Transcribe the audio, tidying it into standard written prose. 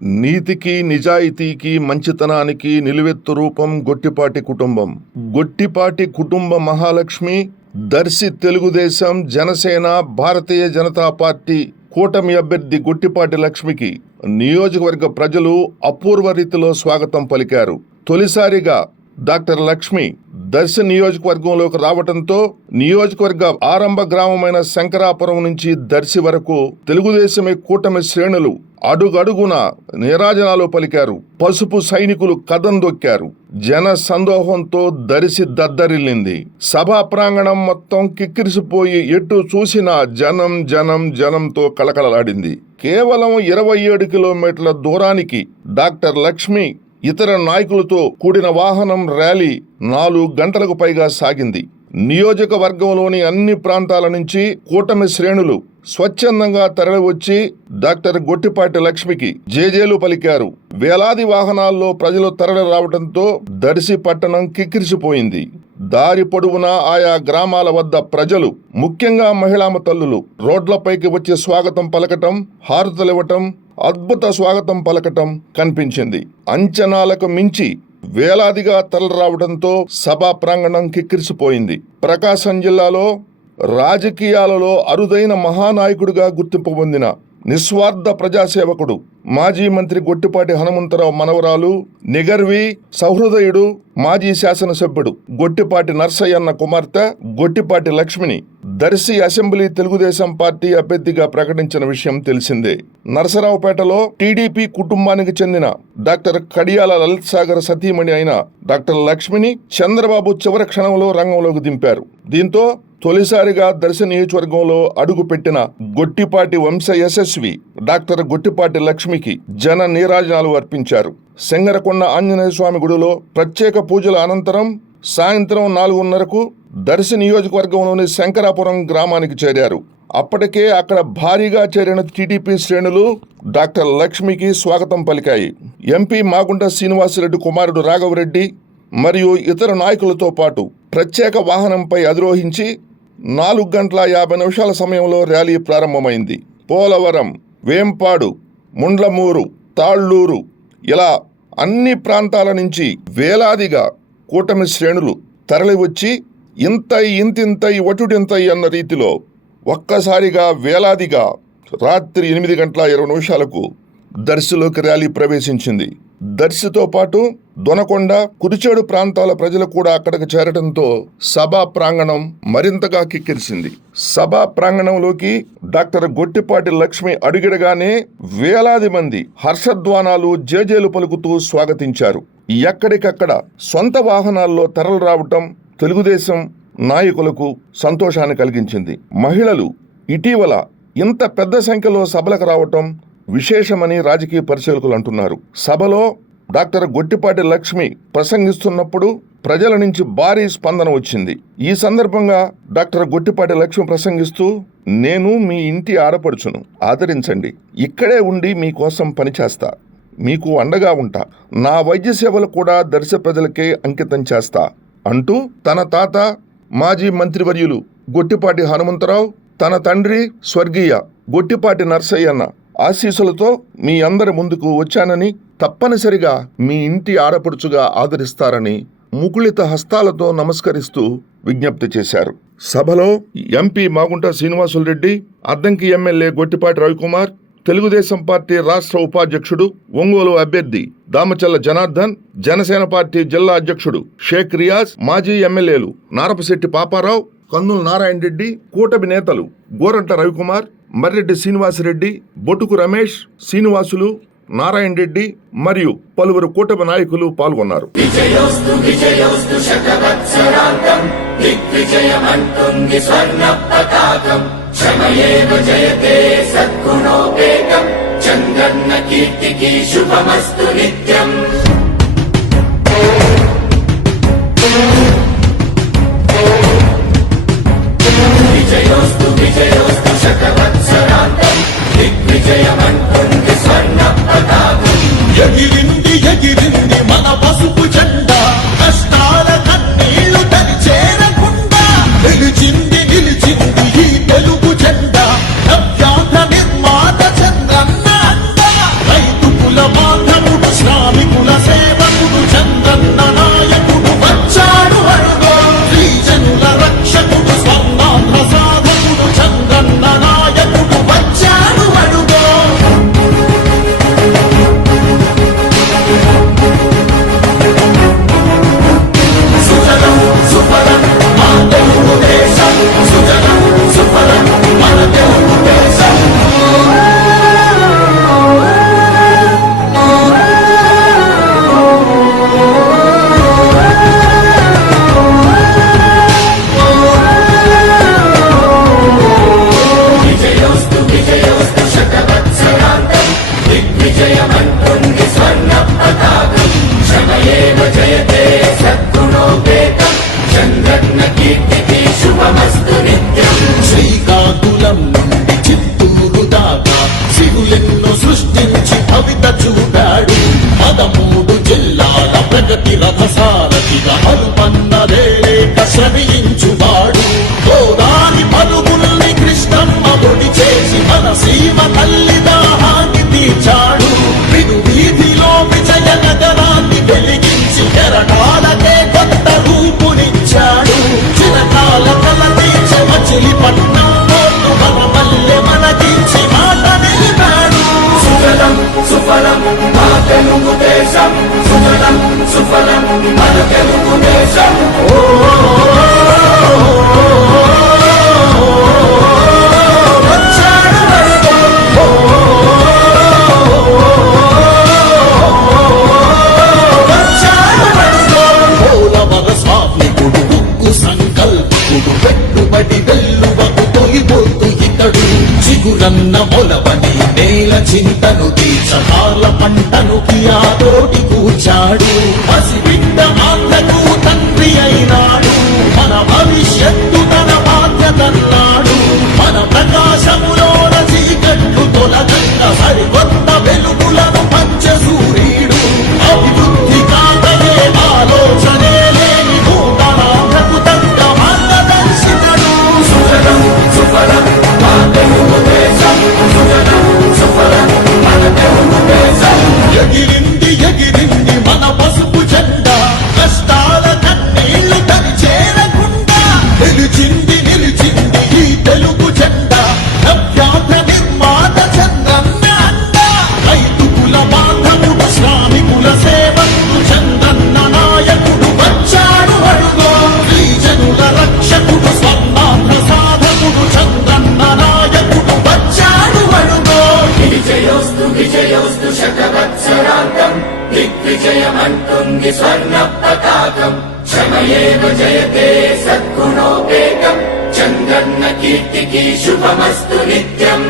నీతికి నిజాయితీకి మంచితనానికి నిలువెత్తు రూపం గొట్టిపాటి కుటుంబం. గొట్టిపాటి కుటుంబ మహాలక్ష్మి దర్శి తెలుగుదేశం, జనసేన, భారతీయ జనతా పార్టీ కూటమి అభ్యర్థి గొట్టిపాటి లక్ష్మికి నియోజకవర్గ ప్రజలు అపూర్వ రీతిలో స్వాగతం పలికారు. తొలిసారిగా డాక్టర్ లక్ష్మి దర్శి నియోజకవర్గంలోకి రావడంతో నియోజకవర్గ ఆరంభ గ్రామమైన శంకరాపురం నుంచి దర్శి వరకు తెలుగుదేశమే కూటమి శ్రేణులు అడుగడుగున నీరాజనాలు పలికారు. పసుపు సైనికులు కదం దొక్కారు. జన సందోహంతో దర్శి దద్దరిల్లింది. సభా ప్రాంగణం మొత్తం కిక్కిరిసిపోయి ఎటు చూసినా జనం జనం జనంతో కళకళలాడింది. కేవలం 27 కిలోమీటర్ల దూరానికి డాక్టర్ లక్ష్మి ఇతర నాయకులతో కూడిన వాహనం ర్యాలీ 4 గంటలకు పైగా సాగింది. నియోజకవర్గంలోని అన్ని ప్రాంతాల నుంచి కూటమి శ్రేణులు స్వచ్ఛందంగా తరలివచ్చి డాక్టర్ గొట్టిపాటి లక్ష్మికి జేజేలు పలికారు. వేలాది వాహనాల్లో ప్రజలు తరలి రావడంతో దర్శి పట్టణం కిక్కిరిసిపోయింది. దారి పొడవునా ఆయా గ్రామాల వద్ద ప్రజలు, ముఖ్యంగా మహిళా తల్లులు రోడ్లపైకి వచ్చి స్వాగతం పలకటం, హారతులివ్వటం, అద్భుత స్వాగతం పలకటం కనిపించింది. అంచనాలకు మించి వేలాదిగా తరలి రావడంతో సభా ప్రాంగణం కిక్కిరిసిపోయింది. ప్రకాశం జిల్లాలో రాజకీయాలలో అరుదైన మహానాయకుడిగా గుర్తింపు పొందిన నిస్వార్థ ప్రజాసేవకుడు, మాజీ మంత్రి గొట్టిపాటి హనుమంతరావు మనవరాలు, నిగర్వి సహృదయుడు, మాజీ శాసనసభ్యుడు గొట్టిపాటి నర్సయ్యన్న కుమార్తె గొట్టిపాటి లక్ష్మిని దర్శి అసెంబ్లీ తెలుగుదేశం పార్టీ అభ్యర్థిగా ప్రకటించిన విషయం తెలిసిందే. నరసరావుపేటలో టీడీపీ కుటుంబానికి చెందిన డాక్టర్ కడియాల లలిత్ సాగర్ సతీమణి అయిన డాక్టర్ లక్ష్మిని చంద్రబాబు చివరి క్షణంలో రంగంలోకి దింపారు. దీంతో తొలిసారిగా దర్శి నియోజకవర్గంలో అడుగు పెట్టిన గొట్టిపాటి వంశ యశస్వి డాక్టర్ గొట్టిపాటి లక్ష్మికి జన నీరాజనాలు అర్పించారు. శంగరకొండ ఆంజనేయ స్వామి గుడిలో ప్రత్యేక పూజల అనంతరం సాయంత్రం 4:30కు దర్శి నియోజకవర్గంలోని శంకరాపురం గ్రామానికి చేరారు. అప్పటికే అక్కడ భారీగా చేరిన టీడీపీ శ్రేణులు డాక్టర్ లక్ష్మికి స్వాగతం పలికాయి. ఎంపీ మాగుంట శ్రీనివాసరెడ్డి కుమారుడు రాఘవరెడ్డి మరియు ఇతర నాయకులతో పాటు ప్రత్యేక వాహనంపై అధిరోహించి 4:50 సమయంలో ర్యాలీ ప్రారంభమైంది. పోలవరం, వేంపాడు, ముండ్లమూరు, తాళ్లూరు ఇలా అన్ని ప్రాంతాల నుంచి వేలాదిగా కూటమి శ్రేణులు తరలివచ్చి ఇంతింతై వటుడింతై అన్న రీతిలో ఒక్కసారిగా వేలాదిగా రాత్రి 8:20 దర్శిలోకి ర్యాలీ ప్రవేశించింది. దర్శితో పాటు దొనకొండ, కురిచేడు ప్రాంతాల ప్రజలు కూడా అక్కడికి చేరడంతో సభా ప్రాంగణం మరింతగా కిక్కిరిసింది. సభా ప్రాంగణంలోకి డాక్టర్ గొట్టిపాటి లక్ష్మి అడుగిడగానే వేలాది మంది హర్షధ్వానాలు, జేజేలు పలుకుతూ స్వాగతించారు. ఎక్కడికక్కడ సొంత వాహనాల్లో తరలి రావటం తెలుగుదేశం నాయకులకు సంతోషాన్ని కలిగించింది. మహిళలు ఇటీవల ఇంత పెద్ద సంఖ్యలో సభలకు రావటం విశేషమని రాజకీయ పరిశీలకులు అంటున్నారు. సభలో డాక్టర్ గొట్టిపాటి లక్ష్మి ప్రసంగిస్తున్నప్పుడు ప్రజల నుంచి భారీ స్పందన వచ్చింది. ఈ సందర్భంగా డాక్టర్ గొట్టిపాటి లక్ష్మి ప్రసంగిస్తూ, నేను మీ ఇంటి ఆడపడుచును, ఆదరించండి, ఇక్కడే ఉండి మీకోసం పనిచేస్తా, మీకు అండగా ఉంటా, నా వైద్య సేవలు కూడా దర్శ ప్రజలకే అంకితం చేస్తా అంటూ తన తాత మాజీ మంత్రివర్యులు గొట్టిపాటి హనుమంతరావు, తన తండ్రి స్వర్గీయ గొట్టిపాటి నర్సయ్యన్న ఆశీస్సులతో మీ అందరి ముందుకు వచ్చానని, తప్పనిసరిగా మీ ఇంటి ఆడపడుచుగా ఆదరిస్తారని ముకుళిత హస్తాలతో నమస్కరిస్తూ విజ్ఞప్తి చేశారు. సభలో MP Magunta Srinivasulu Reddy, Addanki MLA Gottipati Ravikumar, Telugu Desam party రాష్ట్ర ఉపాధ్యక్షుడు, ఒంగోలు అభ్యర్థి దామచల్ల జనార్దన్, జనసేన పార్టీ జిల్లా అధ్యక్షుడు షేక్ రియాజ్, మాజీ ఎమ్మెల్యేలు నారపశెట్టి పాపారావు, కన్నుల నారాయణ రెడ్డి, కూటమి నేతలు గోరంట రవికుమార్, మర్రెడ్డి శ్రీనివాసరెడ్డి, బొటుకు రమేష్, శ్రీనివాసులు, నారాయణ రెడ్డి మరియు పలువురు కూటమి నాయకులు పాల్గొన్నారు. ఎగిరింది మన పసుపు జెండా, కష్టాల కన్నీళ్లు తరిచేరకుండా నిలిచింది ఈ తెలుగు జెండా, నవ్యాంధ్ర నిర్మాత చంద్రన్న అండ, రైతు కుల దిగ్విజయమంటుంది స్వర్ణ పతాకం శ్రమయేవ జయతే సద్గుణోపేతం చంద్రజ్ఞ కీర్తికి శుభమస్తు నిత్యం. శ్రీకాకుళం నుండి చిత్తూరు దాకా సిరులెన్నో సృష్టించి భవిత చూపాడు 13 జిల్లాల ప్రగతి రథసారథిగా హనుమన్నదేలేక శ్రమించువాడు గోదారి పలుగుల్ని కృష్ణమ్మ ఒడి చేసి మన సీమ తల్లి దాహాన్ని తీర్చాడు విను వీధిలో విజయ నగరాన్ని వెలిగించి కెరటాలకే కొత్త రూపునిచ్చాడు చిరకాల కల తీర్చే మచిలీపట్నం పోర్టు మన పల్లె మనకించి మాట నిలిపాడు. సుజలం సుఫలం మా తెలుగు దేశం సుజలం సుఫలం మన తెలుగు దేశం. వచ్చాడు వరుడు. వచ్చాడు వరుడు. పోలవర స్వామికుడు ఉక్కు సంకల్పుడు పెట్టుబడి వెల్లువకు తొలిపోతు ఇతడు చిగురన్న మొలవని నేల చింతను తీర్చకాల పంటను ఆ తోటి కూర్చాడు పసిబిడ్డ ఆత్మకు తండ్రి అయినాడు మన భవిష్యత్తు తన బాధ్యతన్నాడు మన ప్రకాశములోన చీకట్లు తొలగంగా సరికొత్త వెలుగులను పంచ సూర్యుడు అభివృద్ధి కాకయే ఆలోచనే లేని నూతనాంధ్రకు తగ్గ మార్గదర్శితడు. సుజలం సుఫలం మా తెలుగు దేశం సుజలం సుఫలం మన తెలుగు దేశం. ఎగిరింది ఎగిరింది మన పసుపు జెండా కష్టాల కన్నీళ్లు తని చేరకుండా నిలిచింది నిలిచింది ఈ తెలుగు జెండా నవ్యాంధ్ర నిర్మాత చంద్రన్న అండ రైతు కుల బాంధవుడు శ్రామికుల సేవకుడు చంద్రన్న నాయకుడు వచ్చాడు అడుగో గిరిజనుల రక్షకుడు స్వర్ణాంధ్ర సాధకుడు చంద్రన్న నాయకుడు వచ్చాడు అడుగో. విజయోస్తు విజయోస్తు శతవత్సరాంతం దిగ్విజయమంటుంది స్వర్ణ పతాకం శ్రమయేవ జయతే సద్గుణోపేతం చంద్రజ్ఞ కీర్తికి శుభమస్తు నిత్యం.